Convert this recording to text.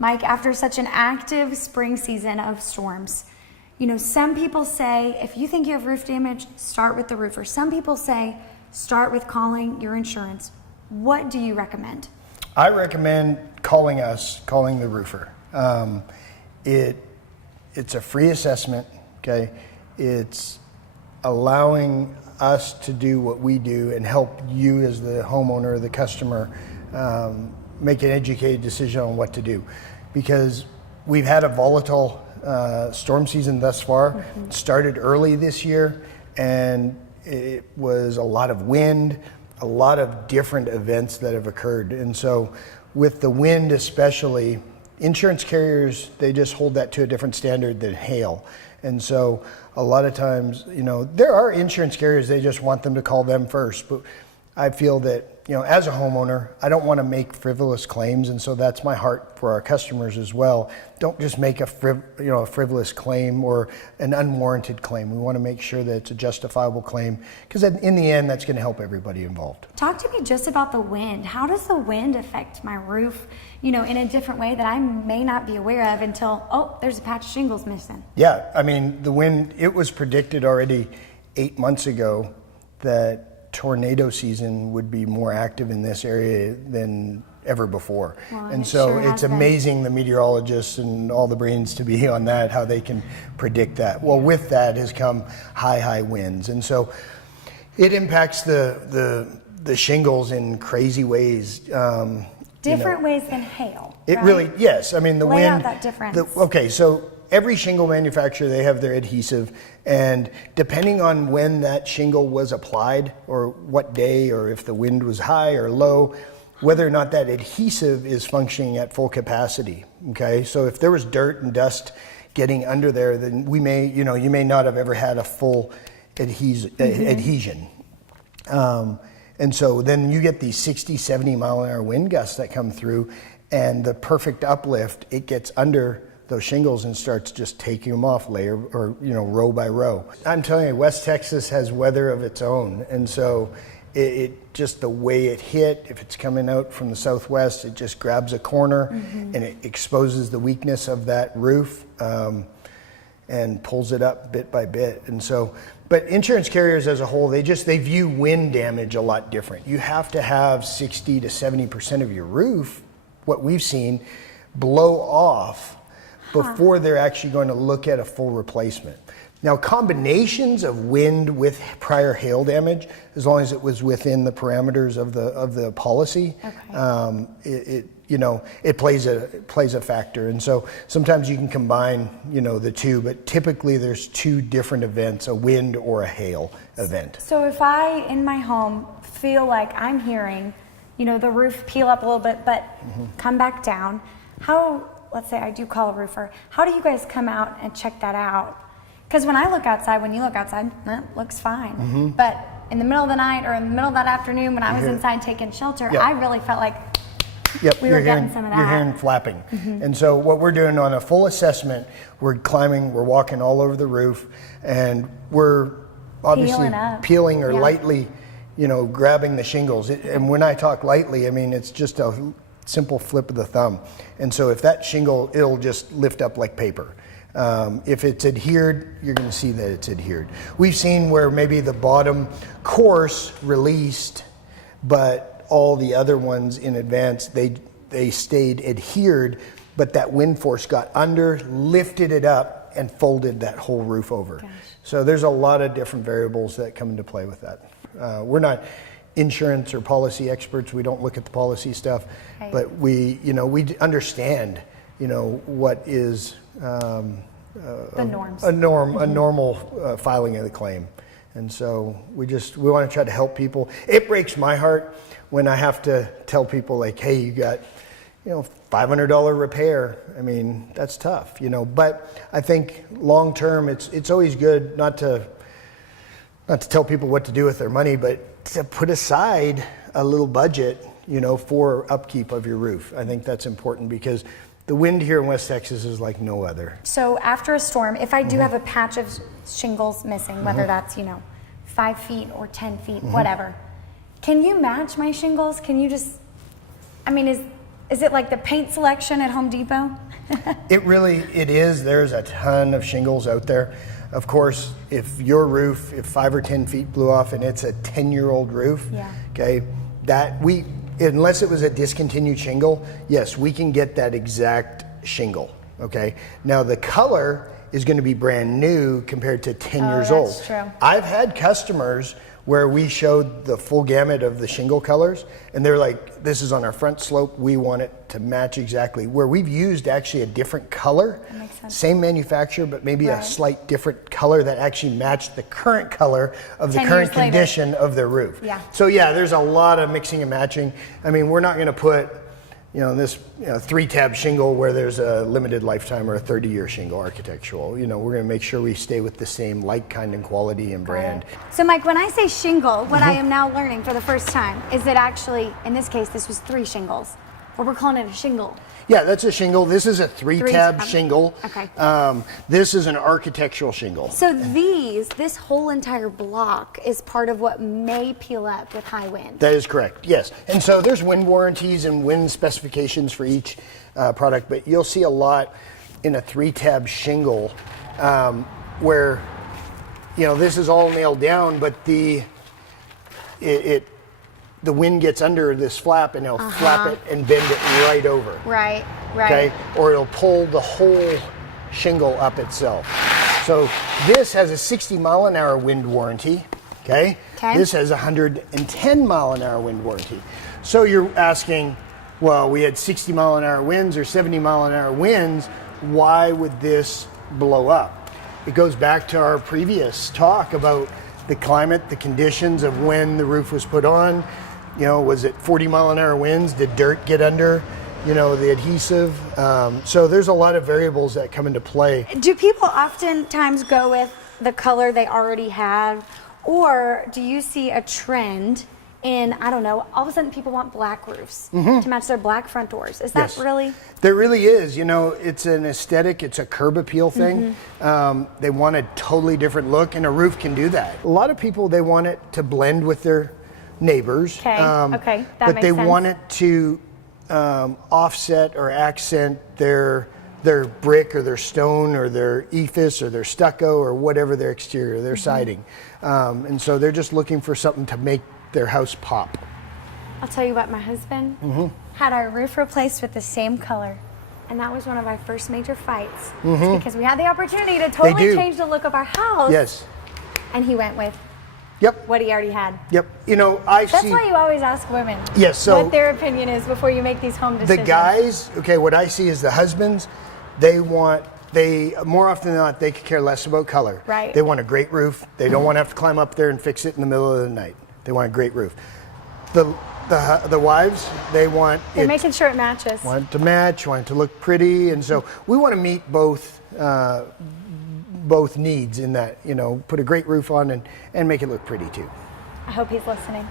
Mike, after such an active spring season of storms, you know, some people say if you think you have roof damage, start with the roofer. Some people say start with calling your insurance. What do you recommend? I recommend calling the roofer. It's a free assessment, okay? It's allowing us to do what we do and help you as the homeowner or the customer make an educated decision on what to do. Because we've had a volatile storm season thus far. It started early this year, and it was a lot of wind, a lot of different events that have occurred. And so with the wind especially, insurance carriers, they just hold that to a different standard than hail. And so a lot of times, you know, there are insurance carriers, they just want them to call them first. But I feel that, you know, as a homeowner, I don't want to make frivolous claims, and so that's my heart for our customers as well. Don't just make a frivolous claim or an unwarranted claim. We want to make sure that it's a justifiable claim, because in the end, that's going to help everybody involved. Talk to me just about the wind. How does the wind affect my roof, you know, in a different way that I may not be aware of until, oh, there's a patch of shingles missing? Yeah, I mean, the wind, it was predicted already 8 months ago that tornado season would be more active in this area than ever before. Well, and so it's amazing the meteorologists and all the brains to be on that, how they can predict that. Well, with that has come high winds. And so it impacts the shingles in crazy ways. Different ways than hail. It right? really, yes. I mean, the Lay wind. out that difference. Okay, so every shingle manufacturer, they have their adhesive, and depending on when that shingle was applied or what day, or if the wind was high or low, whether or not that adhesive is functioning at full capacity. Okay, so if there was dirt and dust getting under there, then you may not have ever had a full adhesion. And so then you get these 60, 70 mile an hour wind gusts that come through, and the perfect uplift, it gets under those shingles and starts just taking them off layer or row by row. I'm telling you, West Texas has weather of its own, and so it just the way it hit, if it's coming out from the southwest, it just grabs a corner and it exposes the weakness of that roof and pulls it up bit by bit. And so, but insurance carriers as a whole, they view wind damage a lot different. You have to have 60 to 70% of your roof, what we've seen, blow off before they're actually going to look at a full replacement. Now, combinations of wind with prior hail damage, as long as it was within the parameters of the policy, it plays a factor. And so sometimes you can combine, the two, but typically there's two different events, a wind or a hail event. So if I, in my home, feel like I'm hearing, the roof peel up a little bit, but come back down, let's say I do call a roofer, how do you guys come out and check that out? Because when you look outside, that looks fine. But in the middle of the night or in the middle of that afternoon when I was inside taking shelter, I really felt like we were getting some of that. You're hearing flapping. And so what we're doing on a full assessment, we're walking all over the roof, and we're obviously peeling or lightly, grabbing the shingles. And when I talk lightly, I mean, it's just a simple flip of the thumb. And so if that shingle, it'll just lift up like paper. If it's adhered, you're going to see that it's adhered. We've seen where maybe the bottom course released, but all the other ones in advance, they stayed adhered, but that wind force got under, lifted it up, and folded that whole roof over. Gosh. So there's a lot of different variables that come into play with that. We're not insurance or policy experts. We don't look at the policy stuff, but we understand, what is the norms. a normal filing of the claim. And so we want to try to help people. It breaks my heart when I have to tell people like, hey, you got, $500 repair. I mean, that's tough, but I think long term, it's always good not to tell people what to do with their money, but to put aside a little budget, for upkeep of your roof. I think that's important because the wind here in West Texas is like no other. So after a storm, if I do have a patch of shingles missing, whether that's, 5 feet or 10 feet, whatever, can you match my shingles? Can you just, Is it like the paint selection at Home Depot? It is. There's a ton of shingles out there. Of course, if 5 or 10 feet blew off and it's a 10-year-old roof, Yeah. okay, unless it was a discontinued shingle, yes, we can get that exact shingle, okay? Now the color is going to be brand new compared to 10 years old. That's true. I've had customers where we showed the full gamut of the shingle colors, and they're like, this is on our front slope, we want it to match exactly. Where we've used actually a different color, That makes sense. same manufacturer, but maybe a Right. slight different color that actually matched the current color of the 10 current years later. condition of their roof. Yeah. So yeah, there's a lot of mixing and matching. I mean, we're not gonna put, this 3-tab shingle where there's a limited lifetime or a 30-year shingle architectural. We're gonna make sure we stay with the same like, kind, and quality and brand. So Mike, when I say shingle, what Mm-hmm. I am now learning for the first time is that actually, in this case, this was 3 shingles. But we're calling it a shingle. Yeah, that's a shingle. This is a 3-tab 3-tab. shingle. Okay. This is an architectural shingle. So this whole entire block is part of what may peel up with high wind. That is correct, yes. And so there's wind warranties and wind specifications for each product, but you'll see a lot in a 3-tab shingle where, this is all nailed down, but the wind gets under this flap and it'll flap it and bend it right over. Right, right. Okay, or it'll pull the whole shingle up itself. So this has a 60-mile-an-hour wind warranty. Okay, Okay. This has a 110-mile-an-hour wind warranty. So you're asking, well, we had 60-mile-an-hour winds or 70-mile-an-hour winds. Why would this blow up? It goes back to our previous talk about the climate, the conditions of when the roof was put on. Was it 40-mile-an-hour winds? Did dirt get under, the adhesive? So there's a lot of variables that come into play. Do people oftentimes go with the color they already have, or do you see a trend in, I don't know, all of a sudden people want black roofs to match their black front doors? Is that Yes. really? There really is. It's an aesthetic, it's a curb appeal thing. They want a totally different look, and a roof can do that. A lot of people, they want it to blend with their neighbors. Okay, okay, that but makes they sense. want it to offset or accent their brick or their stone or their ephes or their stucco or whatever their exterior, their siding. And so they're just looking for something to make their house pop. I'll tell you what, my husband had our roof replaced with the same color. And that was one of our first major fights. It's because we had the opportunity to totally do. change the look of our house. Yes. And he went with Yep. what he already had. Yep. I That's see why you always ask women Yes, so- what their opinion is before you make these home the decisions. guys, what I see is the husbands, they more often than not, they could care less about color. Right. They want a great roof. They don't want to have to climb up there and fix it in the middle of the night. They want a great roof. The wives, they want They're it, making sure it matches. want it to match, want it to look pretty, and so we want to meet both needs in that, put a great roof on and make it look pretty too. I hope he's listening.